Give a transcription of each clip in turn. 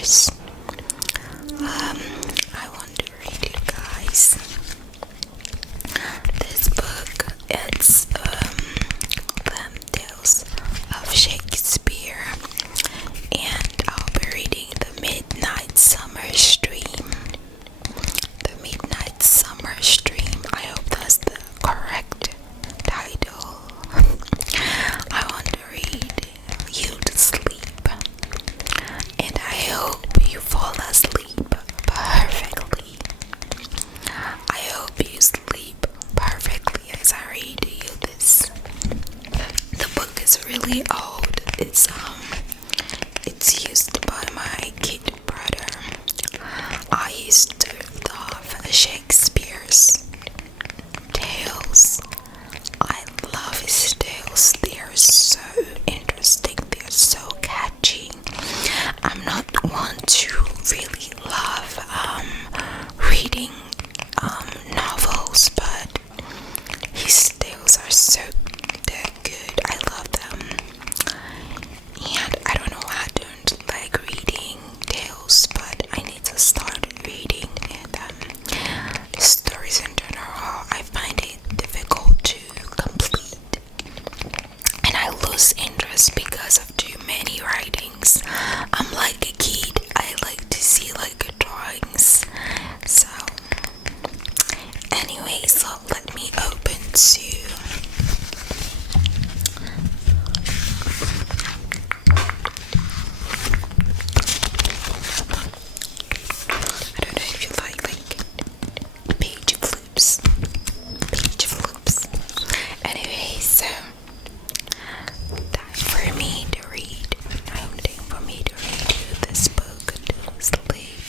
destress. I want to read you guys this book. It's the Tales of Shakespeare, and I'll be reading the Midnight Summer Stream. The Midnight Summer Stream. I hope that's the correct title. I want to read you to sleep, and I hope you fall asleep perfectly. I hope you sleep perfectly as I read to you this. The book is really old. It's used by my kid brother. I used to love Shakespeare's tales. I love his tales. They're so interesting. They're so catchy. I'm not one to really love reading novels, but his tales are so good. I love them. And I don't know why I don't like reading tales, but I need to start reading. And stories in general, I find it difficult to complete, and I lose interest because of too many writings. I'm like a kid. I like to see like drawings. So anyway, so let me open to I don't know if you like page flips. Anyway, so time for me to read. Time for me to read you this book to sleep.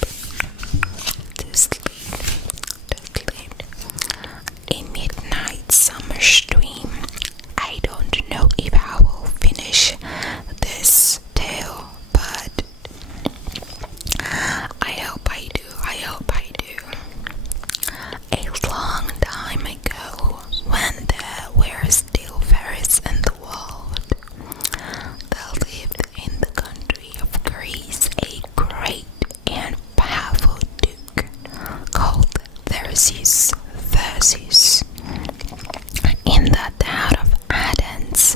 A Midnight Summer Stream. I don't know if I will finish this tale, but I hope I do. A long time ago, when there were still fairies in the world, there lived in the country of Greece a great and powerful duke called Theseus. In the town of Athens,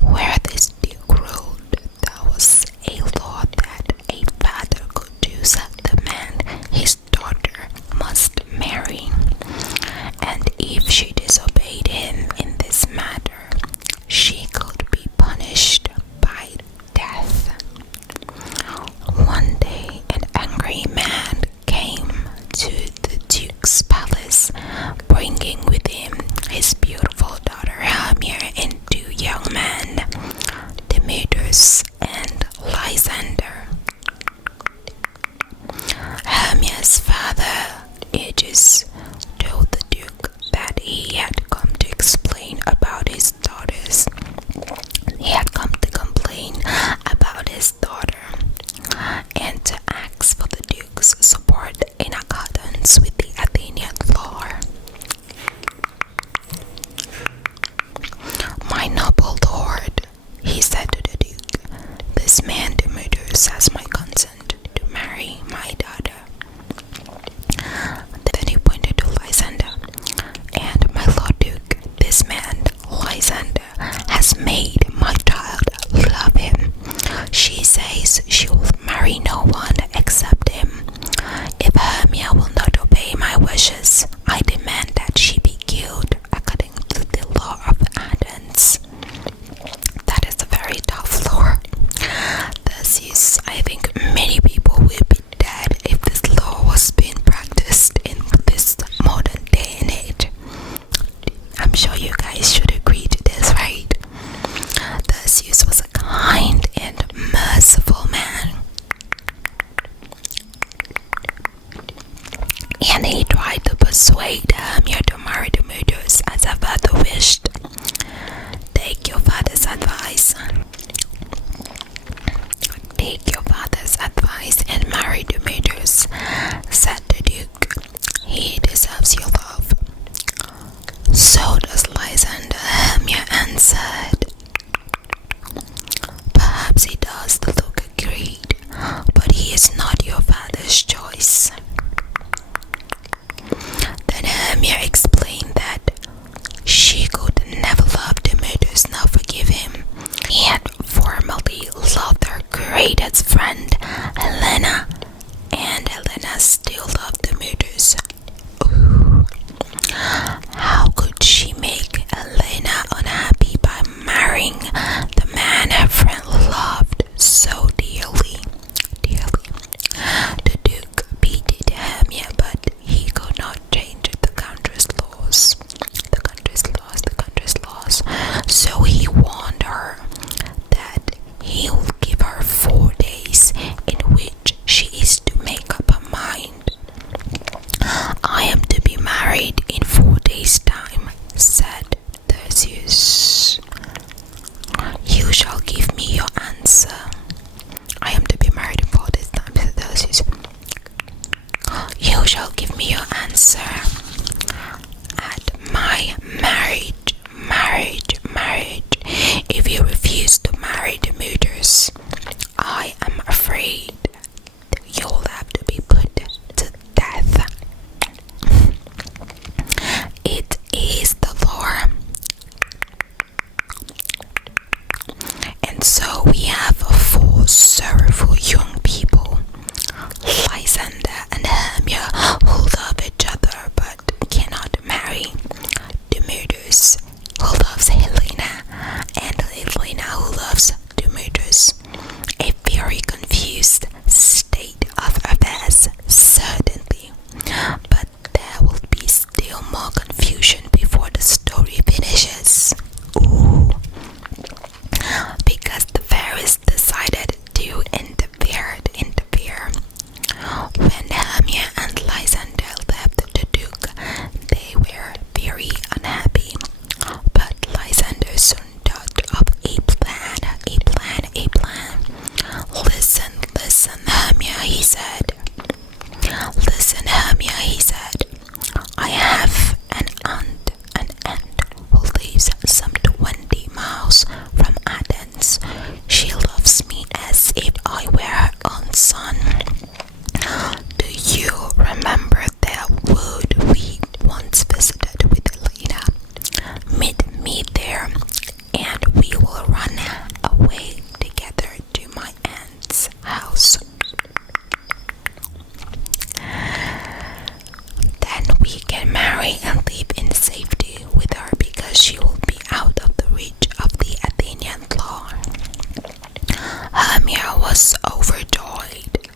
where this duke ruled, there was a law that a father could choose the man his daughter must marry, and if she disobeyed him in this matter, she could be punished by death. One day, an angry man came to the duke's palace, bringing with him his beautiful daughter Hermia and two young men, Demetrius and Lysander. Hermia's father, Aegis, told the duke that he had come to explain about his daughters. He had come to complain about his daughter and to ask for the duke's support in accordance with the Athenian law. My noble lord, he said to the duke, this man Demetrius has my consent to marry my daughter. Then he pointed to Lysander, and my lord duke, this man Lysander has made my child love him. She says she will marry no one except him. If Hermia will not obey my wishes, I demand that she be killed according to the law of Athens. That is a very tough law. Theseus, I think many people will be dead if this law was being practiced in this modern day and age. I'm sure you guys should agree to this, right? Theseus was a kind and merciful man, and he tried to persuade Hermia to marry Demetrius as her father wished. Take your father's advice. Take your father's advice. you answer, at my marriage. If you refuse to marry the Mutters, I am afraid you'll have to be put to death. It is the law. And so we have four sorrowful young people, Lysander and Hermia, who love each other but cannot marry, Demetrius, who loves Helena, and Helena, who loves Demetrius. A very confused state of affairs, certainly, but there will be still more confusion before the story finishes. Ooh. Because the fairies decided to interfere. When Hermia and Lysander left the Duke, they were very unhappy. But Lysander soon thought of a plan. Listen, Hermia, he said. I have an aunt who lives some 20 miles from Athens. She loves me as if I were her own son. Do you remember that wood we once visited with Helena? Meet me there, and we will run away together to my aunt's house. Then we can marry and live in safety with her because she will be out of the reach of the Athenian law. Hermia was overjoyed.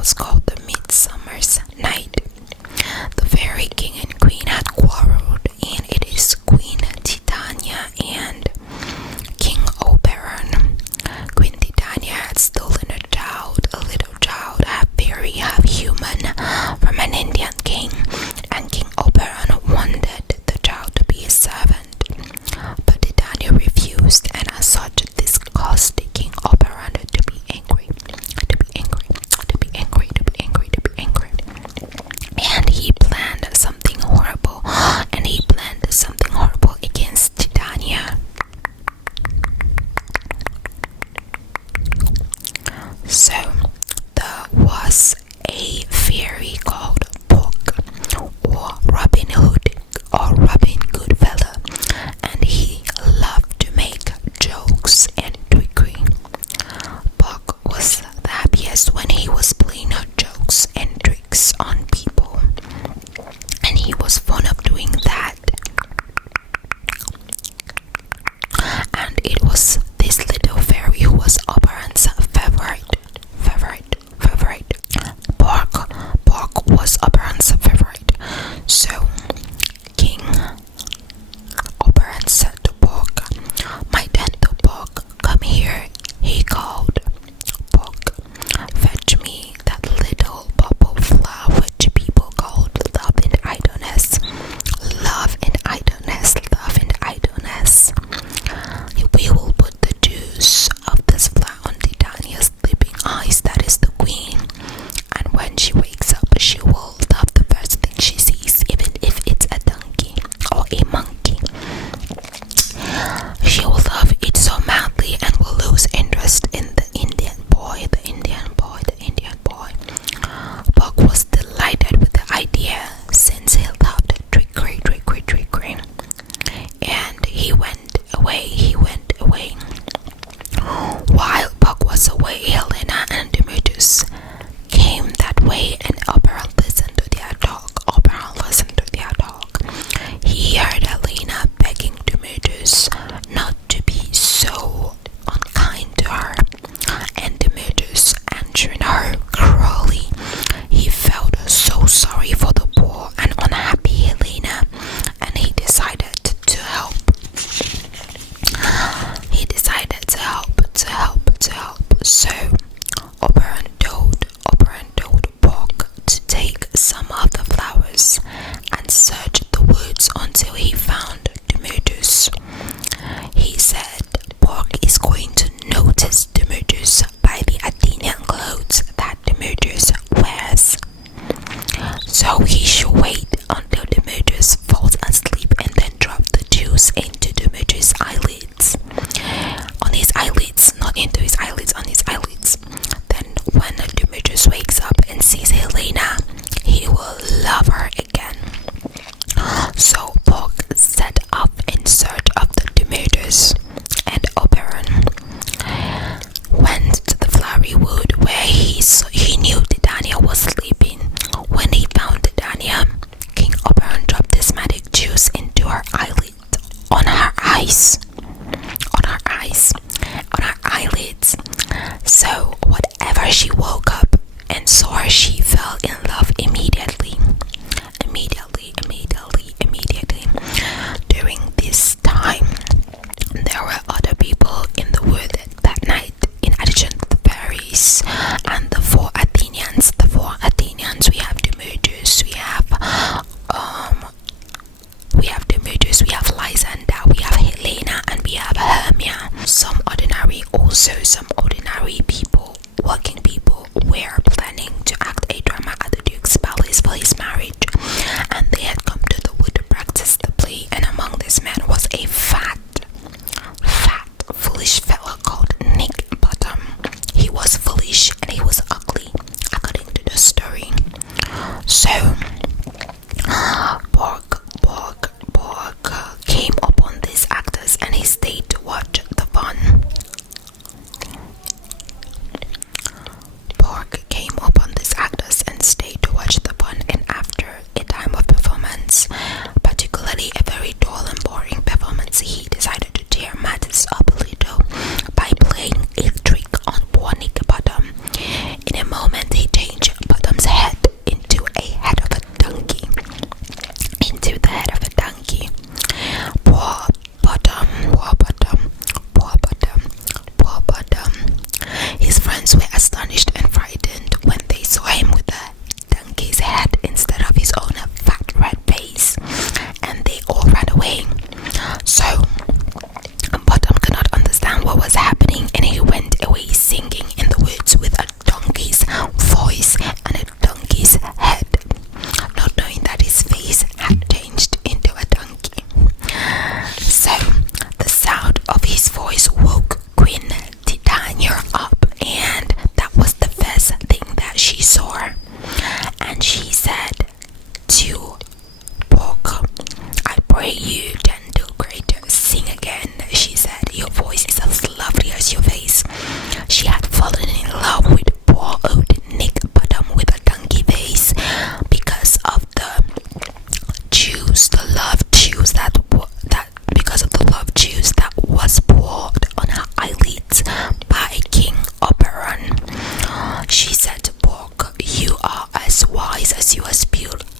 was called the Midsummer's Night. The fairy king and queen had quarreled, and it is Queen Titania and King Oberon. Queen Titania had stolen a little child, half fairy, half human, from an Indian king, and King Oberon wanted the child to be his servant. But Titania refused, and as such, this caused King Oberon to be angry. And he planned something horrible. Against Titania. So there was a fairy called Puck, or Robin Hood, or Robin Goodfellow, and he loved to make jokes and trickery. Puck was the happiest when he was playing jokes and tricks on people, and he was fond of doing that. And it was this little fairy who was Oberon's favorite. Puck was Oberon's favorite. So King Oberon said to Puck, "My gentle Puck, come here." He called. "Puck, fetch me that little bubble flower which people called love and idleness. Love and idleness, love and idleness. We will put the juice of this flower on Titania's sleeping eyes, that is the queen. And when she wakes up, she will love the first thing she sees, even if it's a donkey or a monkey. She will love it so madly and will lose interest in the Indian boy. Puck was delighted with the idea, since he loved trickery. And he went away. While Puck was away, Helena and Demetrius came that way, and Oberon listened to their talk. He heard Helena begging Demetrius not to be so unkind to her, and Demetrius answering her cruelly. He felt so sorry for the poor and unhappy Helena, and he decided to help. So Oberon told Puck to take some of the flowers and search the woods until he found Demetrius. He said Puck is going to notice Demetrius by the Athenian clothes that Demetrius wears. So he should wait until Demetrius falls asleep and then drop the juice into Demetrius' eyelids. On his eyelids, not into his eyelids, on his eyelids. Then when Demetrius wakes up and sees Helena, he will love her again. So Puck set off in search of the Demetrius, and Oberon went to the flowery wood where he knew Titania was sleeping. When he found Titania, King Oberon dropped this magic juice into her eyelid, on her eyelids. So whatever she woke up and saw her, she fell in love immediately. During this time, there were other people in the wood that night, in addition to the fairies and the four Athenians. We have Demetrius, we have Lysander, we have Helena, and we have Hermia. Some ordinary people, working people, were planning to act a drama at the Duke's palace for his marriage, and they had come to the wood to practice the play. And among these men was a fat, foolish fellow called Nick Bottom. He was foolish and he was ugly, according to the story. So Borg came upon these actors, and he stayed to watch the fun. Borg came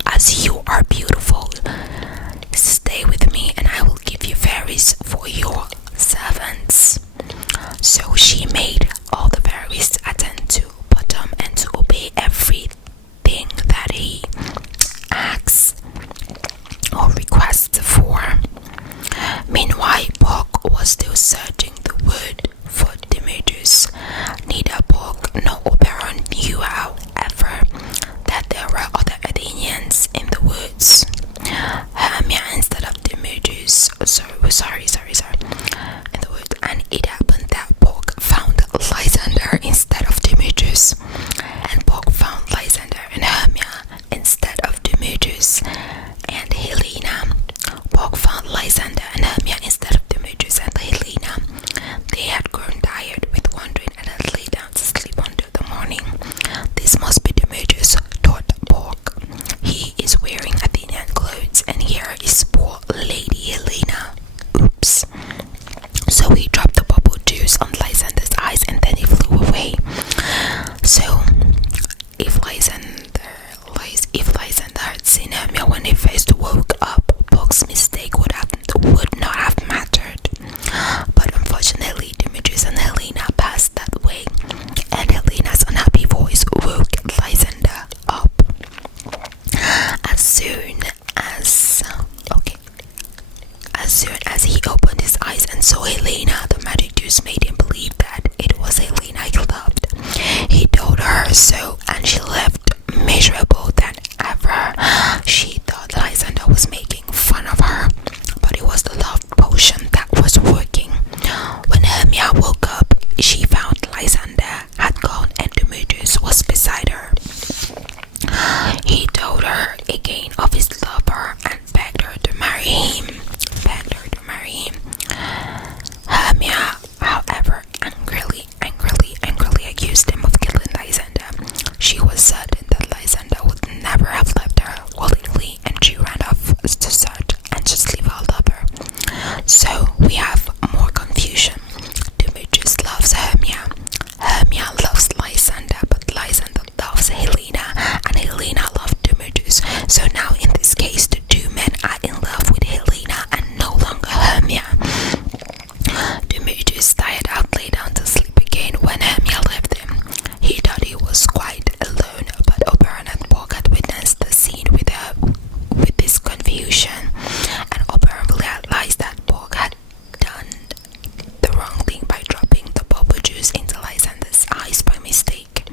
as you are beautiful. Stay with me, and I will give you fairies for your servants." So she made all the fairies attend to Bottom and to obey everything that he asked or requests for. Meanwhile, Bog was still searching the wood for Demetrius. Neither Bog nor Oberon knew, however, that there were other Athenians in the woods. Hermia instead of Demetrius. Sorry. In the woods, and it happened that Bog found Lysander instead of Demetrius, and Bog found Lysander and Hermia instead of Demetrius and Helena. Bog found Lysander and Hermia instead of Demetrius and Helena. They had grown tired with wandering and had laid down to sleep until the morning. "This must be Demetrius," thought Bog. "He is wearing Athenian clothes, and here is poor Lady Helena. Oops." So he dropped the bubble juice on Lysander's eyes, and then he flew away. So if Lysander had seen Hermia when he first woke up, Bog's mistake would not have mattered. But unfortunately, Demetrius and Helena passed that way, and Helena's unhappy voice woke Lysander up. As soon as he opened his eyes and saw Helena, the magic juice made him believe that it was Helena he loved. He told her so, and she left miserable than ever. She thought Lysander was making fun of her, but it was the love potion that was working. When Hermia woke up, she found Lysander had gone and Demetrius was beside her. He told her again of his lover and begged her to marry him. Hermia, however, angrily accused him of killing Lysander. She was certain that Lysander would never have left her willingly, and she ran off to search and just leave her lover. So we have more confusion. Demetrius loves Hermia. Hermia loves Lysander, but Lysander loves Helena, and Helena loves Demetrius. So now in this case, the two men are in love with Helena and no longer Hermia. Demetrius, tired out, lay down to sleep again when Hermia left him. He thought he was quite alone, but Oberon and Bog had witnessed the scene with this confusion, and Oberon realized that Bog had done the wrong thing by dropping the bubble juice into Lysander's eyes by mistake.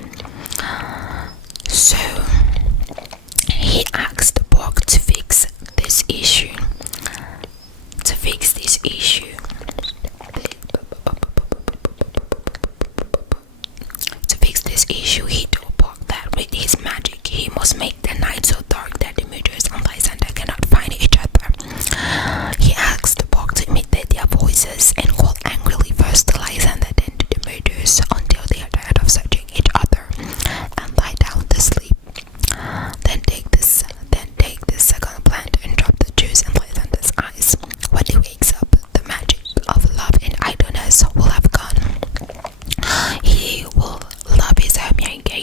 So he asked Bog to fix this issue. He told Bog that with his magic he must make the night so dark that Demetrius and Lysander cannot find each other. He asked Bog to imitate their voices and call angrily first to Lysander, then to Demetrius, until they are tired of searching each other and lie down to sleep. Then take this second plant and drop the juice in Lysander's eyes. When he wakes up, the magic of love and idleness will have gone. He will love his Hermia again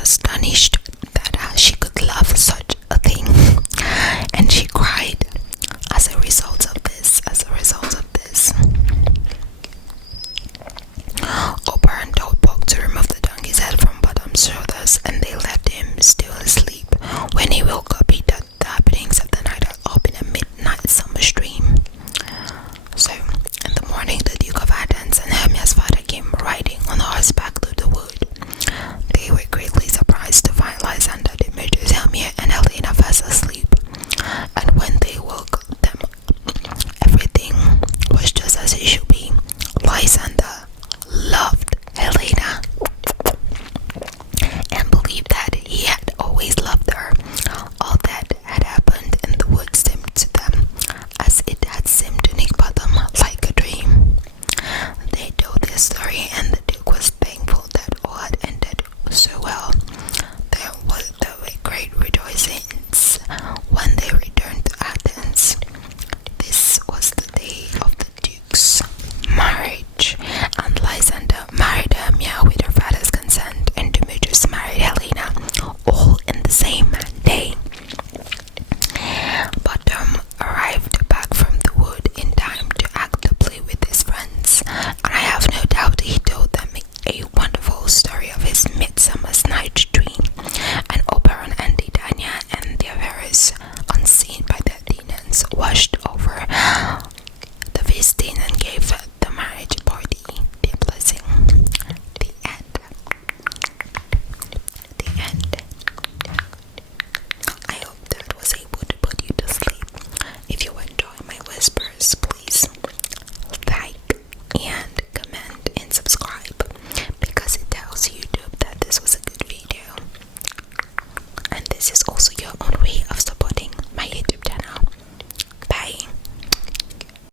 astonished